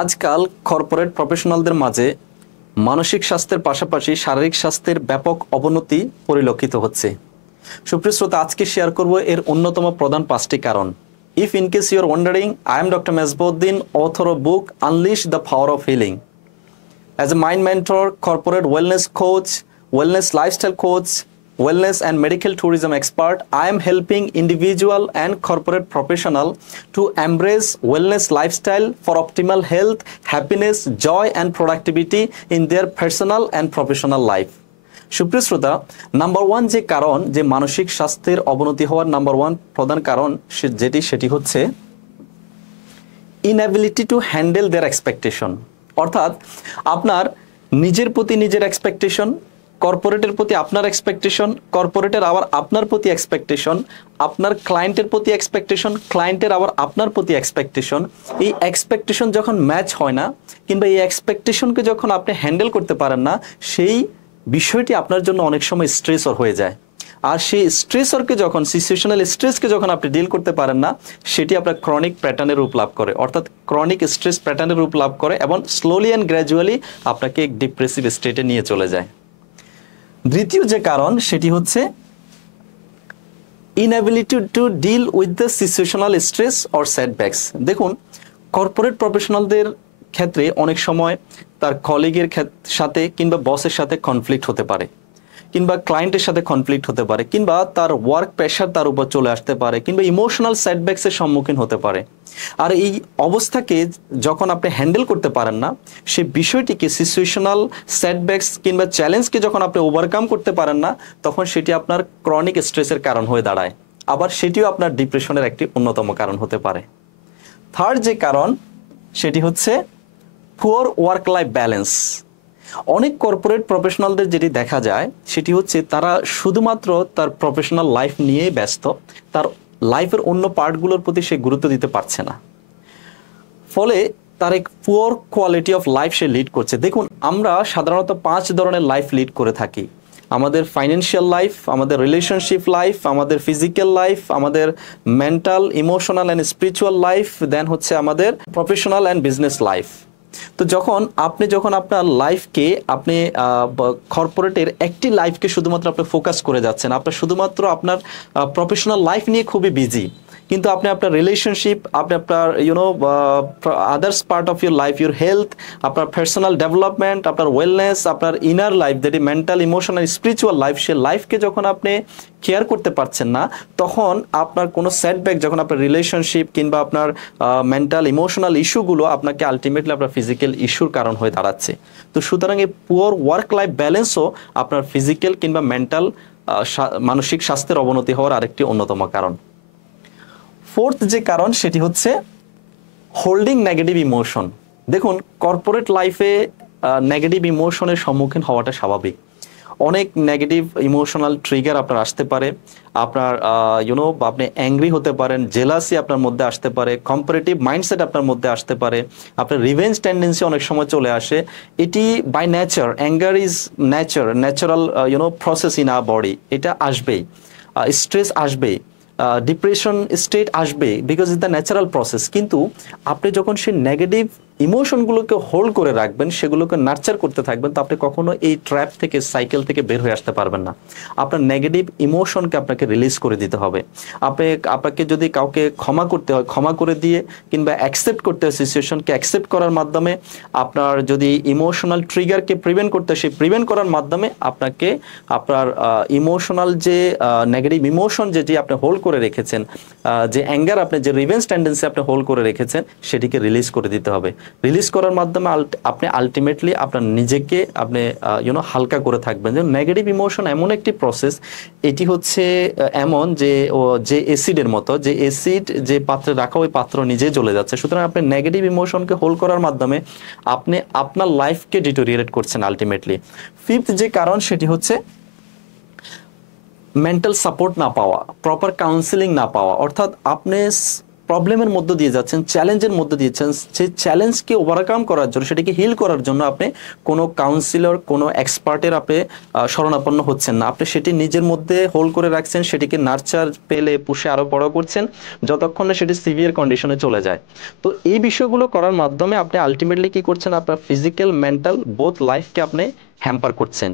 আজকাল কর্পোরেট প্রফেশনালদের মাঝে মানসিক স্বাস্থ্যের পাশাপাশি শারীরিক স্বাস্থ্যের ব্যাপক অবনতি পরিলক্ষিত হচ্ছে। সুপ্রিয় শ্রোতা, আজকে শেয়ার করব এর অন্যতম প্রধান 5টি কারণ। If in case you are wondering, I am doctor Mezbauddin, author of book Unleash the Power of Healing. As a mind mentor, corporate wellness coach, wellness lifestyle coach, wellness and medical tourism expert, I am helping individual and corporate professional to embrace wellness lifestyle for optimal health, happiness, joy and productivity in their personal and professional life. সুপ্রিয় শ্রোতা, number 1 যে কারণ, যে মানসিক স্বাস্থ্যের অবনতি হওয়ার number 1 প্রধান কারণ সেটি হচ্ছে inability to handle their expectation. অর্থাৎ আপনার নিজের প্রতি নিজের এক্সপেকটেশন, কর্পোরেটের প্রতি আপনার এক্সপেকটেশন, কর্পোরেটের আবার আপনার প্রতি এক্সপেকটেশন, আপনার ক্লায়েন্টের প্রতি এক্সপেকটেশন, ক্লায়েন্টের আবার আপনার প্রতি এক্সপেকটেশন। এই এক্সপেকটেশন যখন ম্যাচ হয় না, কিংবা এই এক্সপেকটেশনকে যখন আপনি হ্যান্ডেল করতে পারেন না, সেই বিষয়টি আপনার জন্য অনেক সময় স্ট্রেসর হয়ে যায়। আর সেই স্ট্রেসরকে যখন, সিচুয়েশনাল স্ট্রেসকে যখন আপনি ডিল করতে পারেন না, সেটি আপনার ক্রনিক প্যাটার্নের রূপ লাভ করে, অর্থাৎ ক্রনিক স্ট্রেস প্যাটার্নের রূপ লাভ করে এবং স্লোলি অ্যান্ড গ্র্যাজুয়ালি আপনাকে এক ডিপ্রেসিভ স্টেটে নিয়ে চলে যায়। দ্বিতীয় যে কারণ সেটি হচ্ছে inability to deal with the situational stress or setbacks. দেখুন, কর্পোরেট প্রফেশনালদের ক্ষেত্রে অনেক সময় তার কলিগের সাথে কিংবা বসের সাথে কনফ্লিক্ট হতে পারে, কিংবা ক্লায়েন্টের সাথে কনফ্লিক্ট হতে পারে, কিংবা তার ওয়ার্ক প্রেশার তার উপর চলে আসতে পারে, কিংবা ইমোশনাল সেটব্যাকসের সম্মুখীন হতে পারে। আর এই অবস্থাকে যখন আপনি হ্যান্ডেল করতে পারেন না, সেই বিষয়টিকে, সিচুয়েশনাল সেটব্যাকস কিংবা চ্যালেঞ্জকে যখন আপনি ওভারকাম করতে পারেন না, তখন সেটি আপনার ক্রনিক স্ট্রেসের কারণ হয়ে দাঁড়ায়। আবার সেটিও আপনার ডিপ্রেশনের একটি অন্যতম কারণ হতে পারে। থার্ড যে কারণ সেটি হচ্ছে পুয়ার ওয়ার্ক লাইফ ব্যালেন্স। অনেক কর্পোরেট প্রফেশনালদের যেটি দেখা যায় সেটি হচ্ছে তারা শুধুমাত্র তার প্রফেশনাল লাইফ নিয়েই ব্যস্ত, তার লাইফের অন্য পার্টগুলোর প্রতি সে গুরুত্ব দিতে পারছে না, ফলে তার এক poor quality of life say lead করছে। দেখুন, আমরা সাধারণত 5 ধরনের লাইফ লিড করে থাকি। আমাদের ফাইন্যান্সিয়াল লাইফ, আমাদের রিলেশনশিপ লাইফ, আমাদের ফিজিক্যাল লাইফ, আমাদের mental, emotional and spiritual life, then হচ্ছে আমাদের প্রফেশনাল অ্যান্ড বিজনেস লাইফ। তো যখন আপনার লাইফকে, আপনি কর্পোরেটের একটি লাইফকে শুধুমাত্র আপনি ফোকাস করে যাচ্ছেন, আপনার শুধুমাত্র আপনার প্রফেশনাল লাইফ নিয়ে খুবই বিজি, কিন্তু আপনি আপনার রিলেশনশিপ, আপনি আপনার others part of your life, your health, আপনার পার্সোনাল ডেভেলপমেন্ট, আপনার ওয়েলনেস, আপনার inner life, that is mental, emotional, spiritual life, সে লাইফকে যখন আপনি কেয়ার করতে পারছেন না, তখন আপনার কোনো সেটব্যাক, যখন আপনার রিলেশনশিপ কিংবা আপনার মেন্টাল ইমোশনাল ইস্যুগুলো আপনাকে আলটিমেটলি আপনার ফিজিক্যাল ইস্যুর কারণ হয়ে দাঁড়াচ্ছে। তো সুতরাং এই পুয়ার ওয়ার্ক লাইফ ব্যালেন্সও আপনার ফিজিক্যাল কিংবা মেন্টাল, মানসিক স্বাস্থ্যের অবনতি হওয়ার আরেকটি অন্যতম কারণ। ফোর্থ যে কারণ সেটি হচ্ছে হোল্ডিং নেগেটিভ ইমোশন। দেখুন, কর্পোরেট লাইফে নেগেটিভ ইমোশনের সম্মুখীন হওয়াটা স্বাভাবিক। অনেক নেগেটিভ ইমোশনাল ট্রিগার আপনার আসতে পারে। আপনার আপনি অ্যাংরি হতে পারেন, জেলাসি আপনার মধ্যে আসতে পারে, কম্পারেটিভ মাইন্ডসেট আপনার মধ্যে আসতে পারে, আপনার রিভেঞ্জ টেন্ডেন্সি অনেক সময় চলে আসে। এটি by nature, anger is natural process in our body. এটা আসবেই, স্ট্রেস আসবেই, ডিপ্রেশন স্টেট আসবে, because is the natural process. কিন্তু আপনি যখন সেই নেগেটিভ ইমোশনগুলোকে হোল্ড করে রাখবেন, সেগুলোকে নার্চার করতে থাকবেন, তো আপনি কখনো এই ট্র্যাপ থেকে, সাইকেল থেকে বের হয়ে আসতে পারবেন না। আপনার নেগেটিভ ইমোশনকে আপনাকে রিলিজ করে দিতে হবে। আপনাকে যদি কাউকে ক্ষমা করতে হয়, ক্ষমা করে দিয়ে, কিংবা অ্যাকসেপ্ট করতে হয়, সিচুয়েশনকে অ্যাকসেপ্ট করার মাধ্যমে, আপনার যদি ইমোশনাল ট্রিগারকে প্রিভেন্ট করতে হয়, সেই প্রিভেন্ট করার মাধ্যমে আপনাকে আপনার ইমোশনাল যে নেগেটিভ ইমোশন যেটি আপনি হোল্ড করে রেখেছেন, যে অ্যাঙ্গার, আপনি যে রিভেঞ্জ টেন্ডেন্সি আপনি হোল্ড করে রেখেছেন, সেটিকে রিলিজ করে দিতে হবে। রিলিজ করার মাধ্যমে আপনি আলটিমেটলি আপনার নিজেকে আপনি হালকা করে থাকবেন। যে নেগেটিভ ইমোশন এমন একটি প্রসেস, এটি হচ্ছে এমন যে অ্যাসিডের মতো, যে অ্যাসিড যে পাত্রে রাখা, ওই পাত্র নিজেই জ্বলে যাচ্ছে। সুতরাং আপনি নেগেটিভ ইমোশনকে হোল্ড করার মাধ্যমে আপনি আপনার লাইফকে ডিটোরিয়েট করছেন আলটিমেটলি। ফিফথ যে কারণ সেটি হচ্ছে মেন্টাল সাপোর্ট না পাওয়া, প্রপার কাউন্সিলিং না পাওয়া। অর্থাৎ আপনি প্রবলেমের মধ্য দিয়ে যাচ্ছেন, চ্যালেঞ্জের মধ্য দিয়েছেন, সেই চ্যালেঞ্জকে ওভারকাম করার জন্য, সেটাকে হিল করার জন্য আপনি কোনো কাউন্সিলর, কোনো এক্সপার্টের আপনি শরণাপন্ন হচ্ছেন না। আপনি সেটি নিজের মধ্যে হোল্ড করে রাখছেন, সেটিকে নার্চার পেলে পুষে আরো বড় করছেন যতক্ষণ না সেটি সিভিয়ার কন্ডিশনে চলে যায়। তো এই বিষয়গুলো করার মাধ্যমে আপনি আলটিমেটলি কি করছেন, আপনার ফিজিক্যাল মেন্টাল বোথ লাইফকে আপনি হ্যাম্পার করছেন।